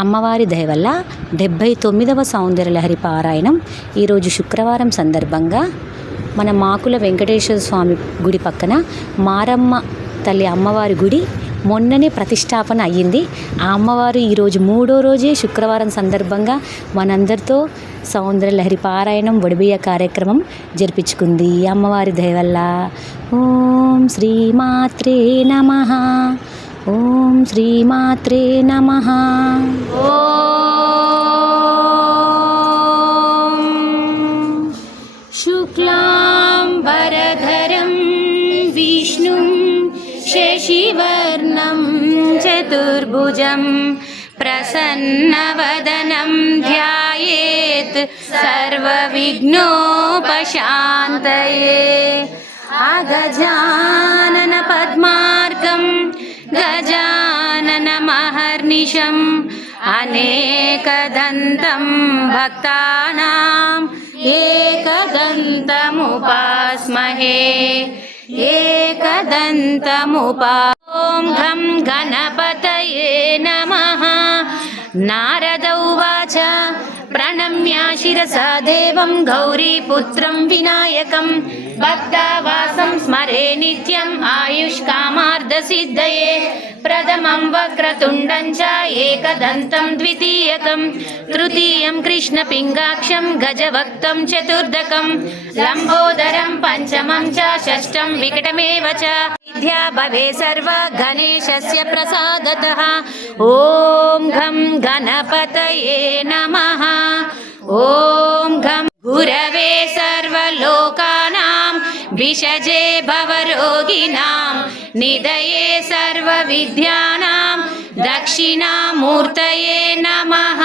అమ్మవారి దయవల్ల డెబ్భై తొమ్మిదవ సౌందర్యలహరి పారాయణం ఈరోజు శుక్రవారం సందర్భంగా మన మాకుల వెంకటేశ్వర స్వామి గుడి పక్కన మారమ్మ తల్లి అమ్మవారి గుడి మొన్ననే ప్రతిష్టాపన అయ్యింది. ఆ అమ్మవారు ఈరోజు మూడో రోజే శుక్రవారం సందర్భంగా మనందరితో సౌందర్యలహరి పారాయణం వడిబియ్య కార్యక్రమం జరిపించుకుంది. అమ్మవారి దయవల్ల ఓం శ్రీమాత్రే నమ. ॐ श्रीमात्रे नमः। ॐ शुक्लां वरधरं विष्णुं शशिवर्णं चतुर्भुजं प्रसन्नवदनं ध्यायेत् सर्वविघ्नोपशान्तये। अगजाननपद्मार्गम् गजाननमहर्निशम् अनेकदन्तं भक्तानाम् एकदन्तमुपास्महे एकदन्तमुपा ॐ घं गणपतये नमः नारद उवाच प्रणम्याशिरसा देवं गौरीपुत्रं विनायकं भक्तावासं स्मरे नित्यम् आयुष्कामा आयुष्कामार्धसिद्धये प्रथमं वक्रतुण्डं च एकदन्तं द्वितीयकं तृतीयं कृष्णपिङ्गाक्षं गजवक्तं चतुर्दकं लम्बोदरं पञ्चमं च षष्ठं विकटमेव च विद्या भवे सर्व गणेशस्य प्रसादतः ॐ घं गणपतये नमः ॐ घं गुरवे सर्वलोकानां विषजे भवरोगिणां निधये सर्वविद्यानां दक्षिणामूर्तये नमः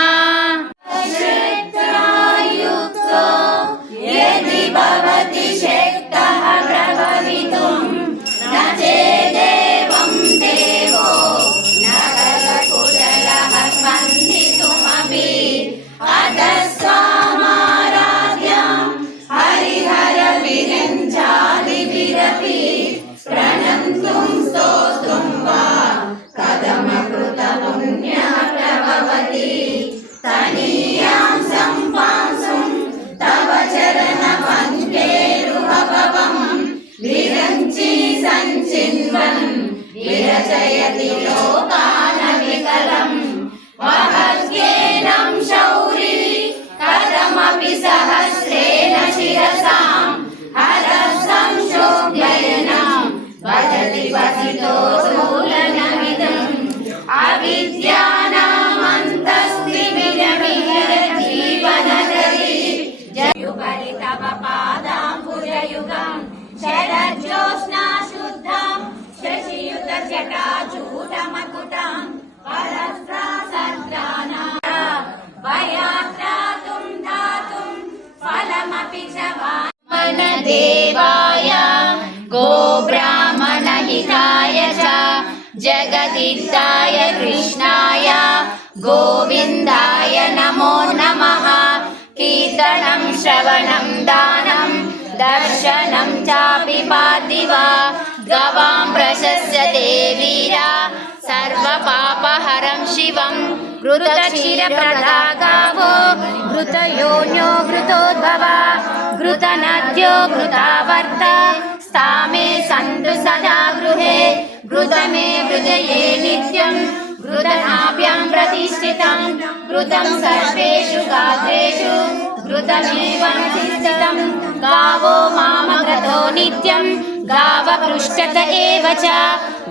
दर्शयति लोकानविकलम् महद्येनं शौरी कथमपि सहस्रेण शिरसां हरसं शोभयनं भजति वसितो स्थूलनमिदम् अविद्या फलमपि स वानदेवाय गोब्राह्मणहिताय च जगदीताय कृष्णाय गोविन्दाय नमो नमः। कीर्तनं श्रवणं दानं दर्शनं चापि पाति वा गवा सर्वपापहरं शिवं घृतक्षीरप्रदा गावो घृतयोन्यो घृतोद्भवा घृतनद्यो घृतावर्त स्थामे सन्तु सदा गृहे घृतमे हृदये नित्यं घृतनाभ्यां प्रतिष्ठितं घृतं सर्वेषु गात्रेषु घृतमेव चिन्तितं गावो मामग्रतो नित्यं गावपृष्ठत एव च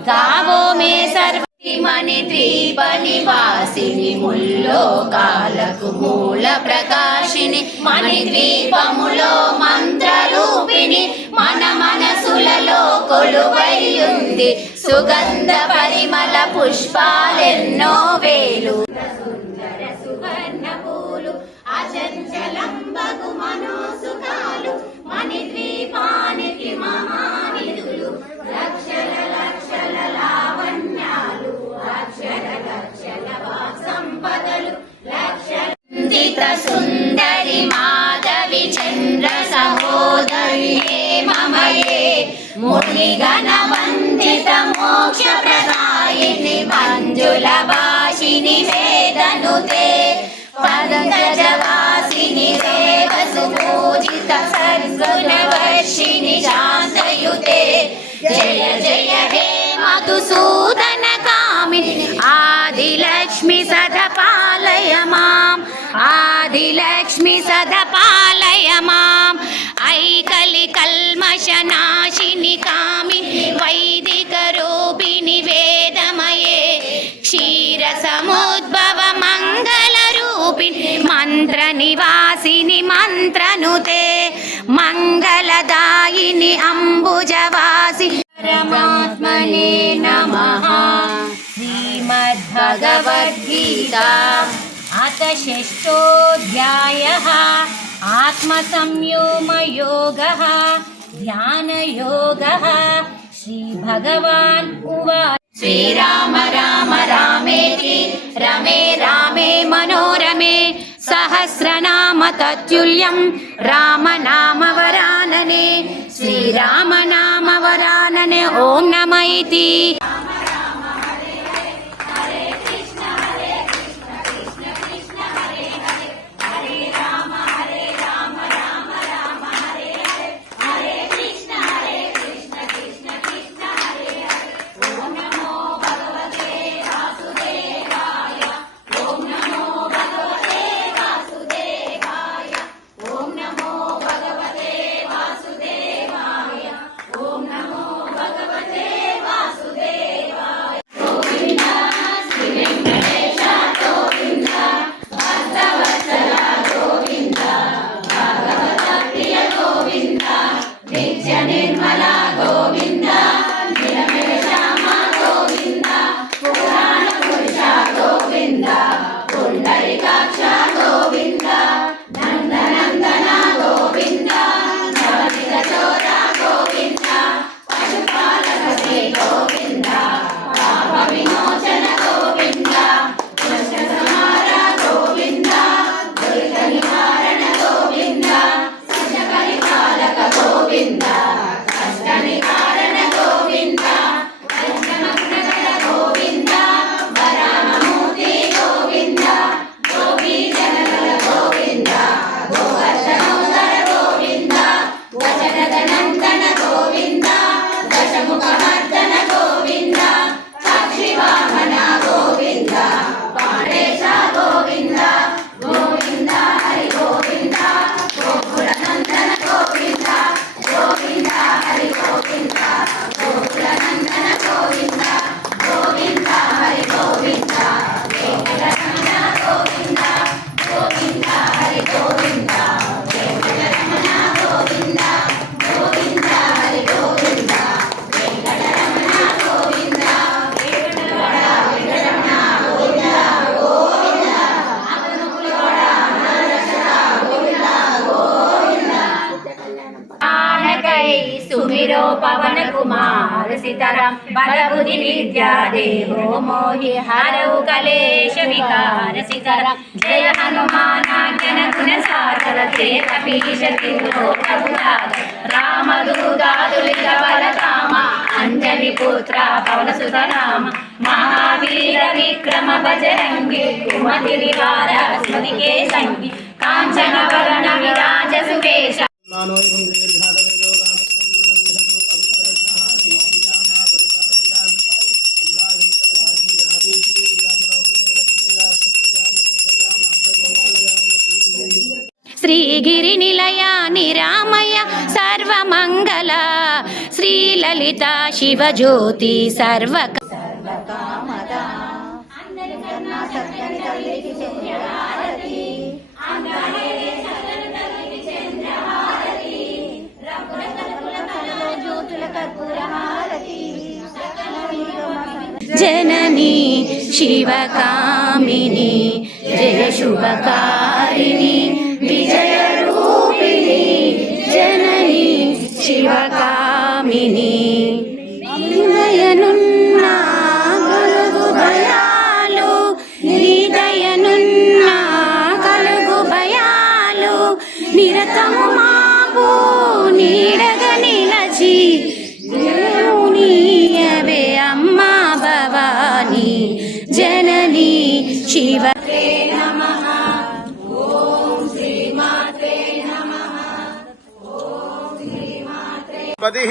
गावो मे सर्व మణి ద్వీప నివాసిని ముల్లోకాలకు మూల ప్రకాశిని మణి ద్వీపములో మంత్రరూపిణి మన మనసులలో కొలువై ఉంది సుగంధ పరిమళ పుష్పాలెన్నో వేలు त्रिगणवन्दित मोक्षप्रदायिनि मञ्जुलभाषिनि वेदनुते पङ्कजवासिनि देवसुपूजित सर्गुणवर्षिणि शान्तयुते जय जय हे मधुसूदनकामिनि आदिलक्ष्मि सदा पालय माम् आदिलक्ष्मि सदा श्रीमद्भगवद्गीता अथ षष्ठोऽध्यायः। आत्मसंयमयोगः। ध्यानयोगः। श्रीभगवान् उवाच। श्रीराम राम रामेति। रमे रामे मनोरमे। सहस्रनाम तत्तुल्यं रामनामवरानने। श्रीरामनामवरानने। ॐ नम इति బలబుద్ధి విద్యా దేహో మోహి హరవు కలేశ వికార శిఖర జయ హనుమానాజ్ఞన గుణ సాధర చేత పీషతి రామదూదాదులిక బలరామ అంజలి పుత్ర పవన సుతరామ మహావీర విక్రమ బజరంగి కుమతి కాంచన వరణ విరాజ సువేష శ్రీగిరి నిలయాని రామయ్య సర్వమంగళ. శ్రీలలిత శివజ్యోతి సర్వ జననీ శివకామిని జయ శుభకారిణి. విజయ జనని శివకామిని. కలుగు భయాలు నీ కలుగు భయాలు నిరతము మాపు నీడగ పతి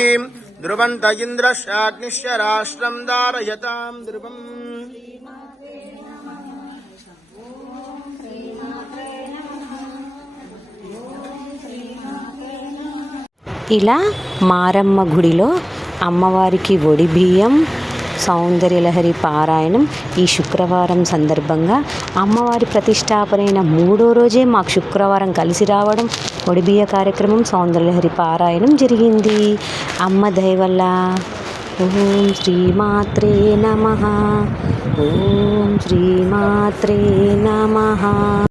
ధ్రువంత ఇంద్రశాగ్నిశ్య రాష్ట్రం దారయతాం ధ్రువం. ఇలా మారమ్మ గుడిలో అమ్మవారికి ఒడి బియ్యం సౌందర్యలహరి పారాయణం ఈ శుక్రవారం సందర్భంగా అమ్మవారి ప్రతిష్టాపనైన మూడో రోజే మాకు శుక్రవారం కలిసి రావడం ఒడిబియ్య కార్యక్రమం సౌందర్యలహరి పారాయణం జరిగింది. అమ్మ దయవల్ల. ఓం శ్రీమాత్రే నమ. ఓం శ్రీమాత్రే నమ.